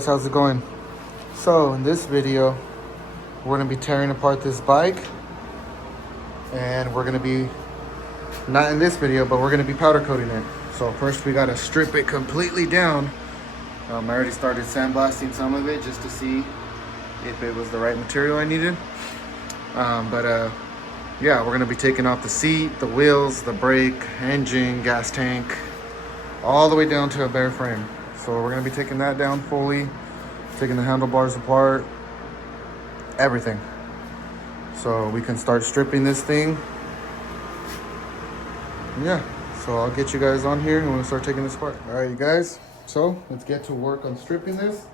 guys, how's it going? So in this video, we're gonna be tearing apart this bike, and we're gonna be, not in this video, but we're gonna be powder coating it. So first we gotta strip it completely down. I already started sandblasting some of it just to see if it was the right material I needed. Yeah, we're gonna be taking off the seat, the wheels, the brake, engine, gas tank, all the way down to a bare frame. So we're gonna be taking that down fully, taking the handlebars apart, everything. So we can start stripping this thing. Yeah, so I'll get you guys on here and we'll start taking this apart. All right, you guys, so let's get to work on stripping this.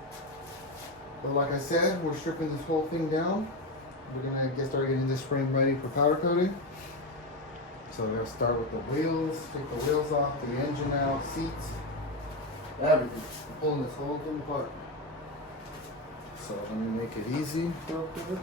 But like I said, we're stripping this whole thing down. We're gonna start getting this frame ready for powder coating. So we're gonna start with the wheels, take the wheels off, the engine out, seats, everything. We're pulling this whole thing apart. So let me make it easy real quick.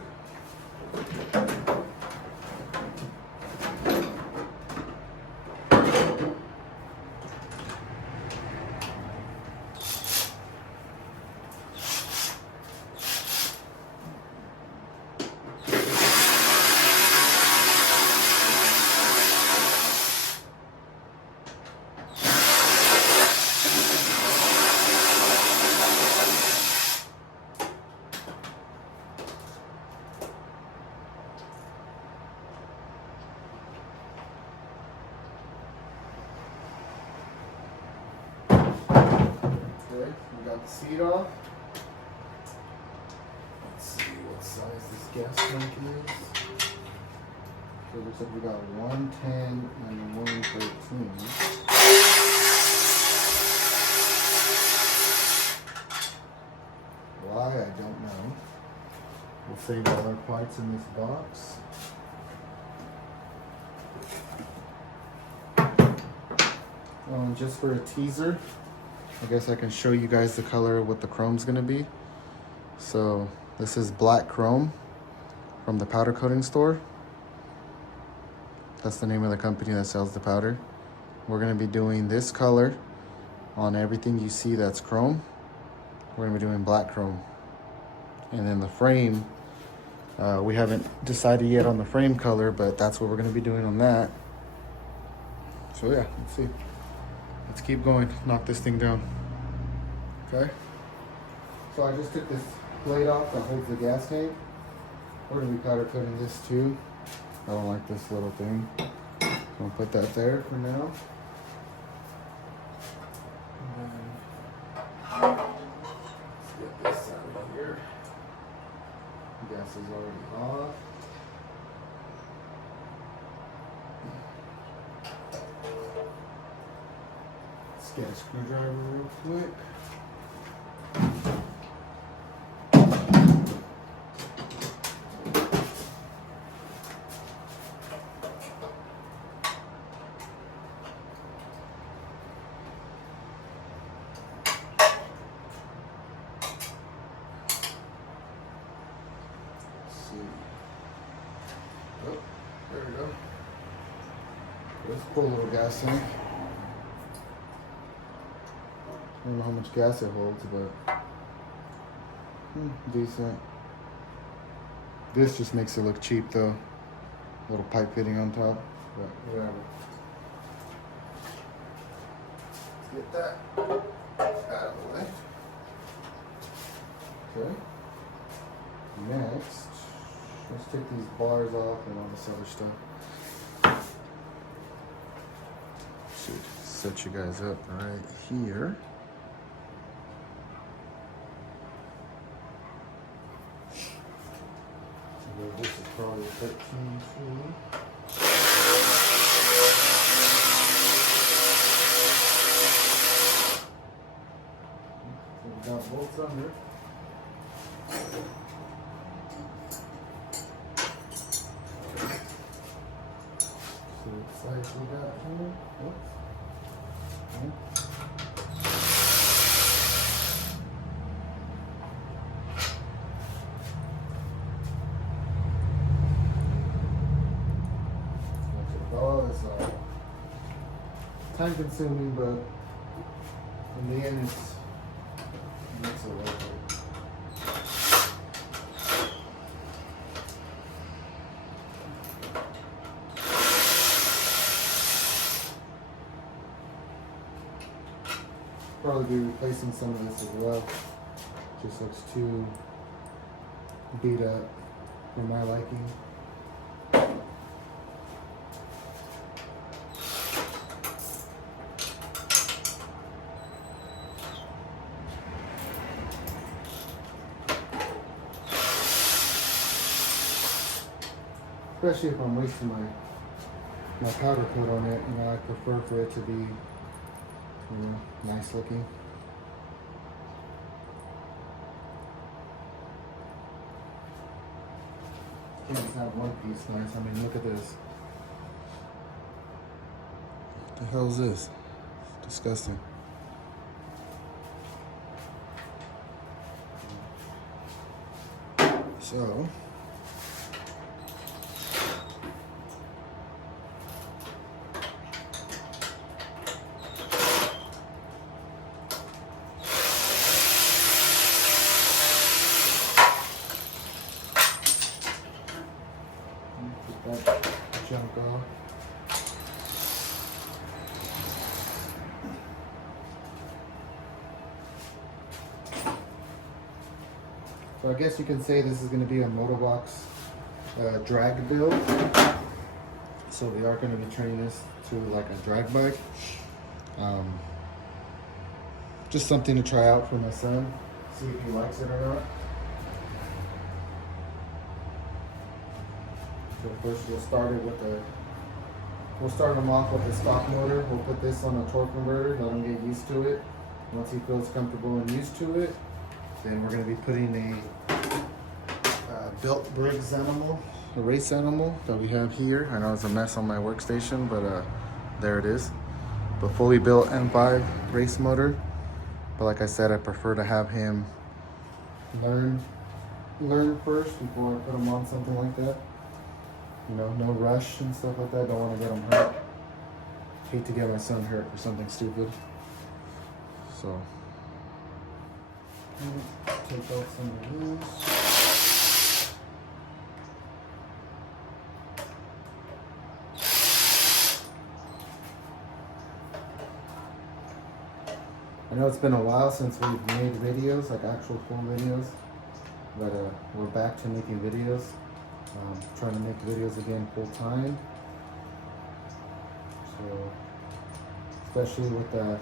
We got the seat off. Let's see what size this gas tank is. So it looks like we got 110 and 113. Why, I don't know. We'll save all our parts in this box. Just for a teaser, I guess I can show you guys the color of what the chrome's gonna be. So this is black chrome from the powder coating store. That's the name of the company that sells the powder. We're gonna be doing this color on everything you see that's chrome. We're gonna be doing black chrome. And then the frame, we haven't decided yet on the frame color, but that's what we're gonna be doing on that. So yeah, let's see. Let's keep going, knock this thing down. Okay? So I just took this plate off that holds the gas tank. We're gonna be powder coating this too. I don't like this little thing. I'll put that there for now. And then, let's get this out of here. Gas is already off. Get a screwdriver real quick. Let's see. Oh, there we go. Let's pull a little gas tank. I don't know how much gas it holds, but decent. This just makes it look cheap though. Little pipe fitting on top, but whatever. Let's get that out of the way. Okay. Next, let's take these bars off and all this other stuff. Should set you guys up right here. This is probably 13 too. So we got bolts under. So what size we got here? Oops. Okay. Time consuming, but in the end, it makes it worth it. probably be replacing some of this as well. Just looks too beat up for my liking. Especially if I'm wasting my powder coat on it, you know, I prefer for it to be, you know, nice looking. Can't just have one piece nice. I mean, look at this. What the hell is this? It's disgusting. So, get that junk off. So I guess you can say this is going to be a Motovox drag build. So we are going to be turning this to like a drag bike. Just something to try out for my son, see if he likes it or not. So first we'll start it with we'll start him off with the stock motor. We'll put this on a torque converter, let him get used to it. Once he feels comfortable and used to it, then we're going to be putting a built Briggs animal, a race animal that we have here. I know it's a mess on my workstation, but there it is. The fully built M5 race motor. But like I said, I prefer to have him learn first before I put him on something like that. You know, no rush and stuff like that. Don't want to get him hurt. Hate to get my son hurt for something stupid. So, take off some of this. I know it's been a while since we've made videos, like actual full videos, but we're back to making videos. Trying to make videos again full time. So, especially with the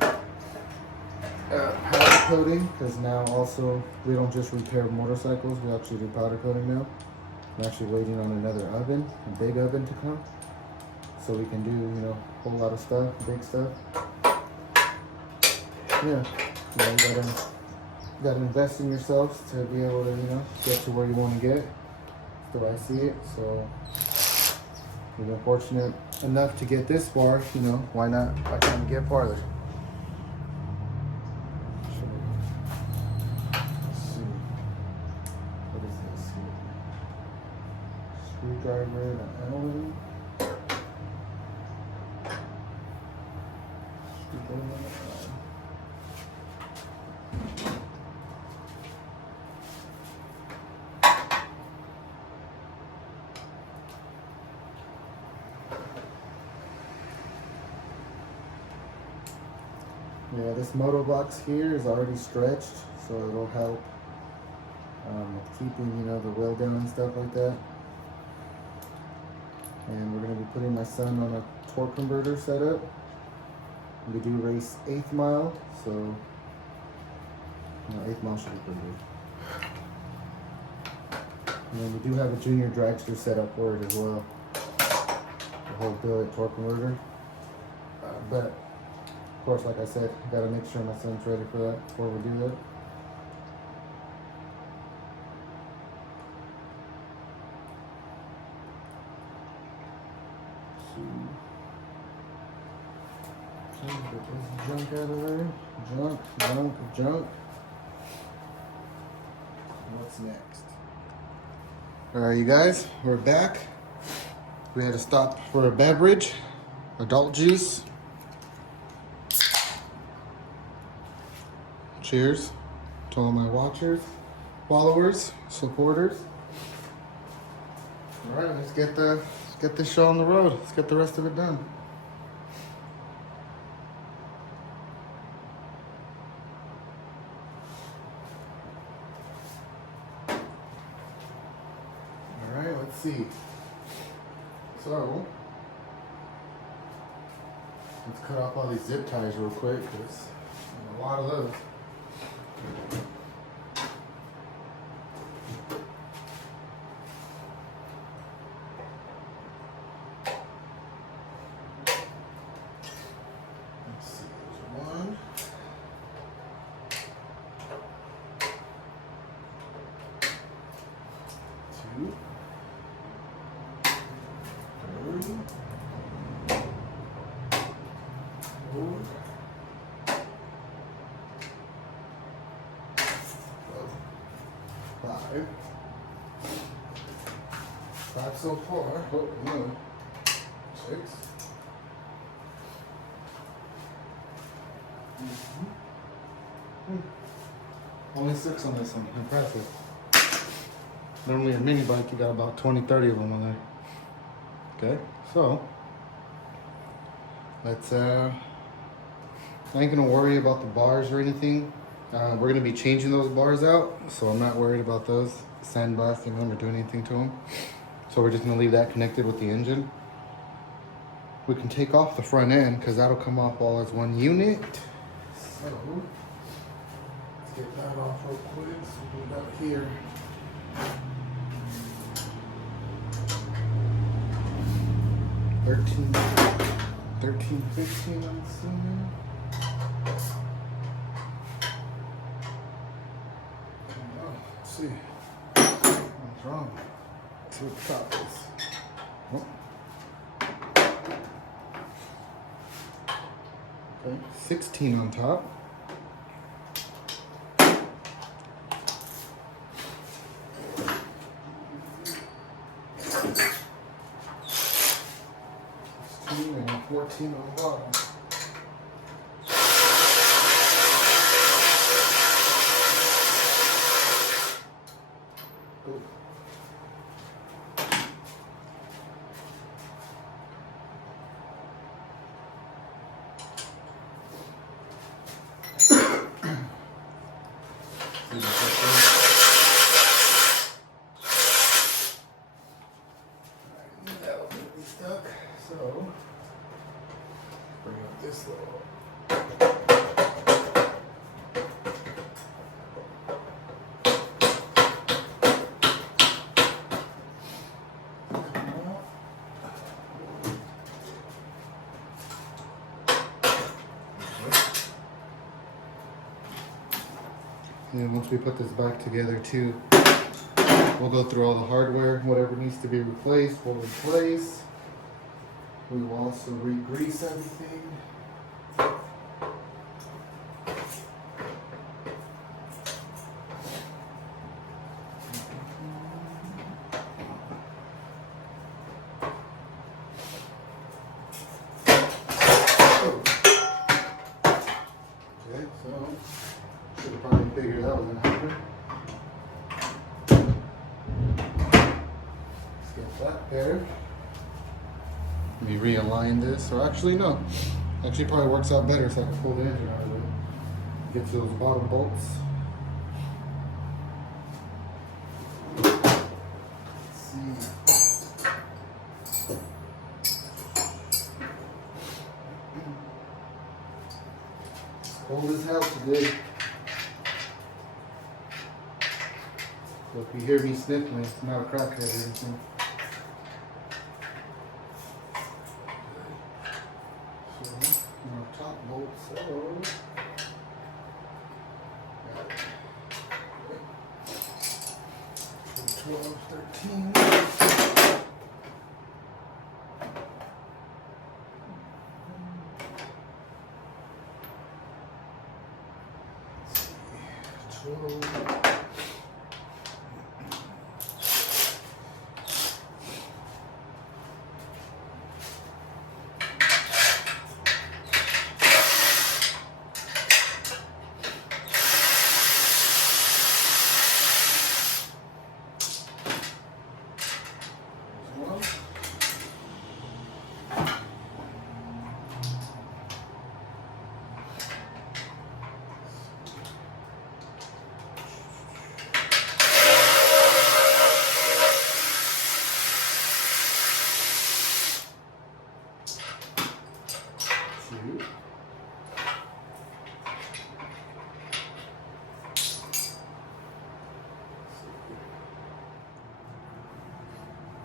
powder coating, because now also we don't just repair motorcycles, we actually do powder coating now. I'm actually waiting on another oven, a big oven to come, so we can do, you know, a whole lot of stuff, big stuff. Yeah, you gotta invest in yourselves to be able to, you know, get to where you want to get. So I see it. So we've been fortunate enough to get this far. You know, why not? Why can't we get farther? Let's see. What is this here? Screwdriver and an Allen. Screwdriver and an Allen. Yeah, this Motovox here is already stretched, so it'll help with keeping, you know, the wheel down and stuff like that. And we're going to be putting my son on a torque converter setup. We do race 8th mile, so you know, 8th mile should be pretty good. And then we do have a junior dragster set up for it as well. The whole billet torque converter. But of course, like I said, I gotta make sure my son's ready for that before we do that. So, get this junk out of there. Junk. What's next? Alright, you guys, we're back. We had to stop for a beverage, adult juice. Cheers to all my watchers, followers, supporters. All right, let's get this show on the road. Let's get the rest of it done. see. So, let's cut off all these zip ties real quick because there's a lot of those. Let's see, there's one. Two. Three. 4. 5. 5 so far. Oh, no. 6. Only 6 on this one. Impressive. Normally a mini bike, you got about 20, 30 of them on there. Okay, so let's I ain't gonna worry about the bars or anything. We're gonna be changing those bars out, so I'm not worried about those sandblasting them or doing anything to them. So we're just gonna leave that connected with the engine. We can take off the front end because that'll come off all as one unit. So let's get that off real quick. So we got here. $13, $15, I'm assuming. Let's see. What's wrong? Let's see what the top is. Oh. Okay, 16 on top. And 14 on the bottom. Ooh. That'll be stuck. So bring up this little. And then once we put this back together too, we'll go through all the hardware, whatever needs to be replaced, we'll replace. We will also re-grease everything. Okay, so should have probably figured that was gonna happen. Let's get that there. Let me realign this, or actually no. Actually probably works out better so I can pull the engine out of it. Get to those bottom bolts. Let's see. It's cold as hell today. So if you hear me sniffling, I'm not a crackhead or anything. Top bolt, so 12, 13. Let's see, 12.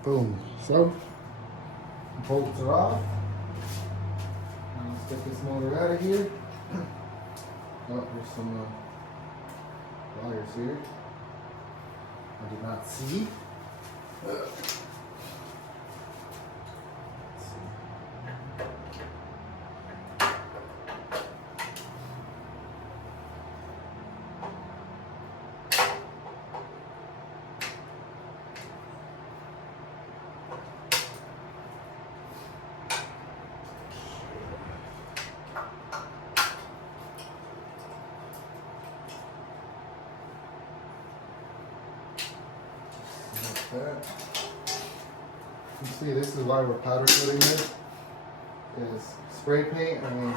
Boom. So, bolts are off. Now let's get this motor out of here. Oh, there's some wires here I did not see. That. You see, this is why we're powder coating this. Is spray paint, I mean,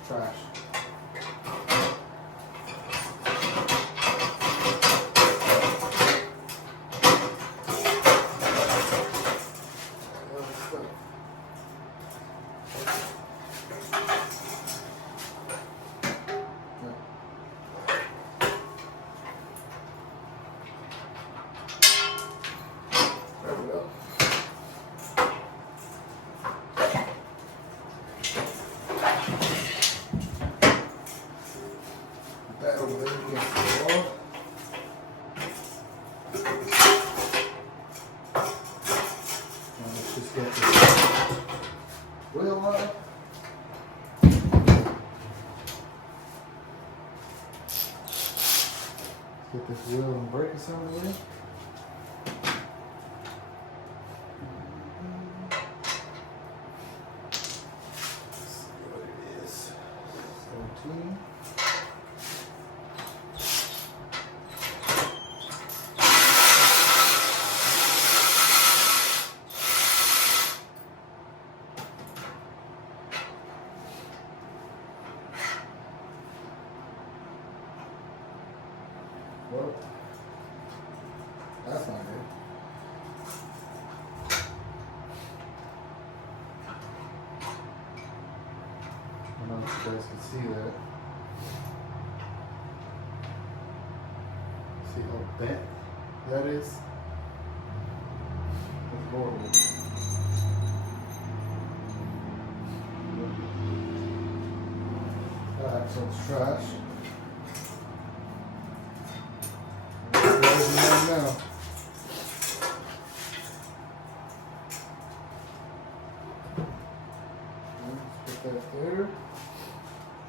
it's trash. Wheel on. Get this wheel and brake assembly in. Let's see what it is. 17. Well, that's not good. I don't know if you guys can see that. See how bent that is? That's horrible. That axle's trash. Now. Let's put that there.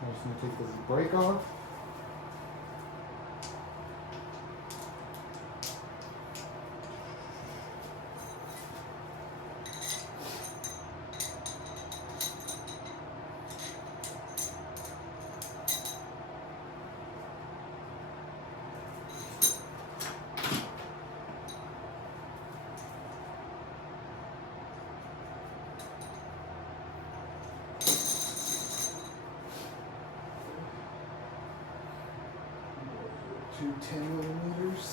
I'm just going to take this brake off. To 10 millimeters.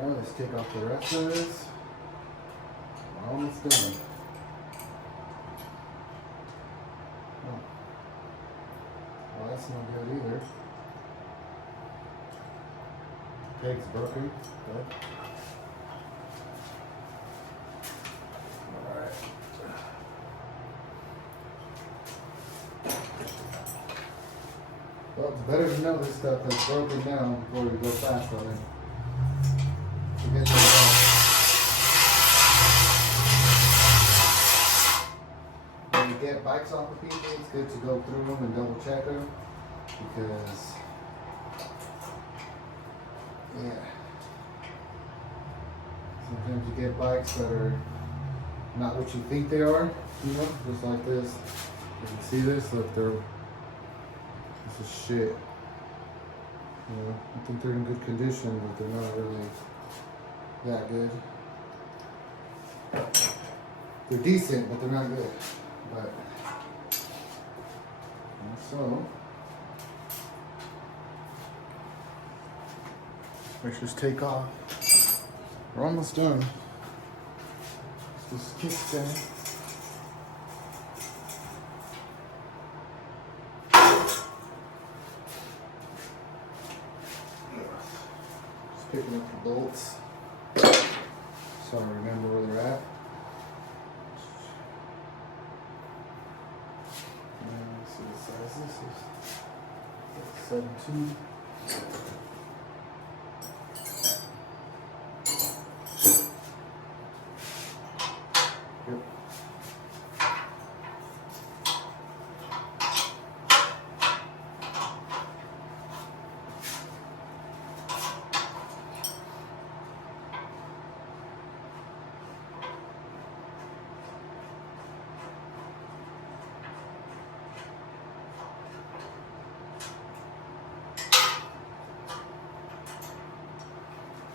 Now let's take off the rest of this. We're almost done. Oh. Well, that's not good either. Peg's broken. Good. it's better to know this stuff that's broken down before we go fast on it. To get to when you get bikes off of people, it's good to go through them and double check them because, yeah, sometimes you get bikes that are not what you think they are, you know, just like this. You can see this, look, this is shit. You know, I think they're in good condition, but they're not really that good. They're decent, but they're not good. But, and so, let's just take off. We're almost done. Just kickstand. Just picking up the bolts. So I remember where they're at. Let's see what size this is. 7.2.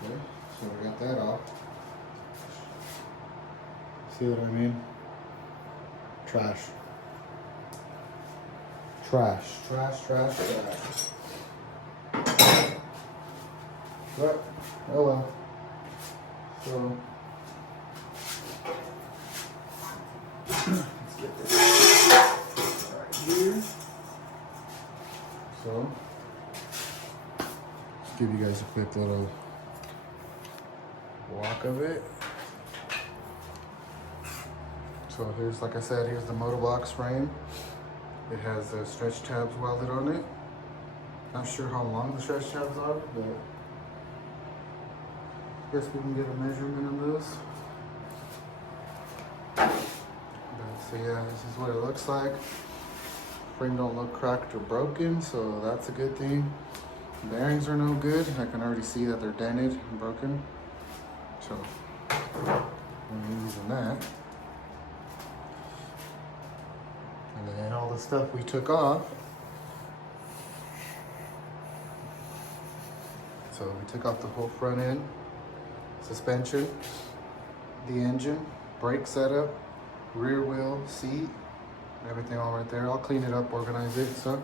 Okay, so we got that off. See what I mean? Trash. Trash. But, oh well. So, let's get this right here. So, let's give you guys a quick little walk of it. So here's, like I said, here's the Motovox frame. It has stretch tabs welded on it. Not sure how long the stretch tabs are, but I guess we can get a measurement of this. So yeah, this is what it looks like. Frame don't look cracked or broken, so that's a good thing. Bearings are no good. I can already see that they're dented and broken. So I'm using that. And then all the stuff we took off. So we took off the whole front end, suspension, the engine, brake setup, rear wheel, seat, everything all right there. I'll clean it up, organize it, so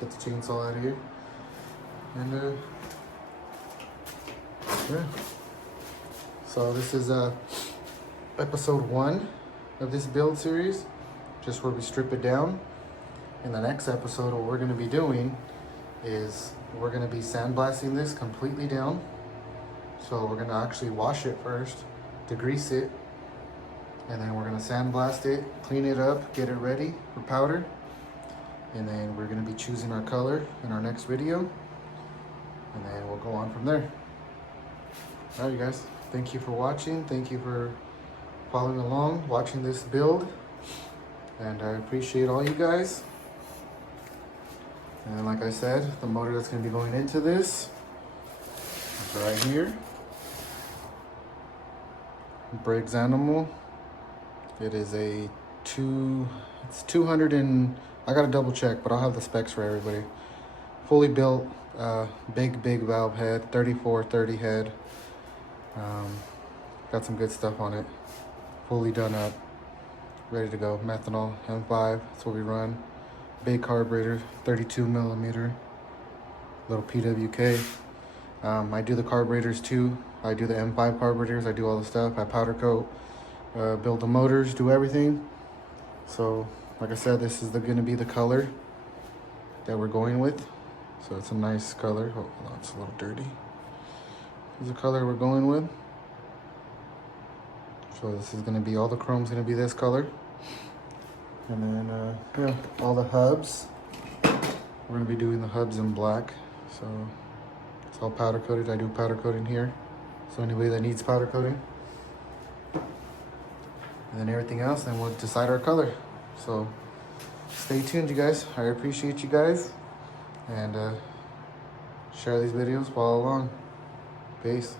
get the chainsaw out of here. And yeah. So this is episode 1 of this build series, just where we strip it down. In the next episode, what we're going to be doing is we're going to be sandblasting this completely down. So we're going to actually wash it first, degrease it, and then we're going to sandblast it, clean it up, get it ready for powder. And then we're going to be choosing our color in our next video. And then we'll go on from there. All right, you guys. Thank you for watching. Thank you for following along, watching this build. And I appreciate all you guys. And like I said, the motor that's going to be going into this is right here. Briggs Animal. It is it's 200 and, I gotta double check, but I'll have the specs for everybody. Fully built, big valve head, 3430 head. Got some good stuff on it. Fully done up, ready to go. Methanol, M5, that's what we run. Big carburetor, 32 millimeter, little PWK. I do the carburetors too. I do the M5 carburetors, I do all the stuff. I powder coat, build the motors, do everything. So, like I said, this is gonna be the color that we're going with. So it's a nice color. Oh, hold on, it's a little dirty. This is the color we're going with. So this is gonna be, all the chrome's gonna be this color. And then, yeah, all the hubs. We're gonna be doing the hubs in black. So it's all powder coated. I do powder coating here. So anybody that needs powder coating. And then everything else, then we'll decide our color. So stay tuned, you guys. I appreciate you guys. And share these videos, follow along. Peace.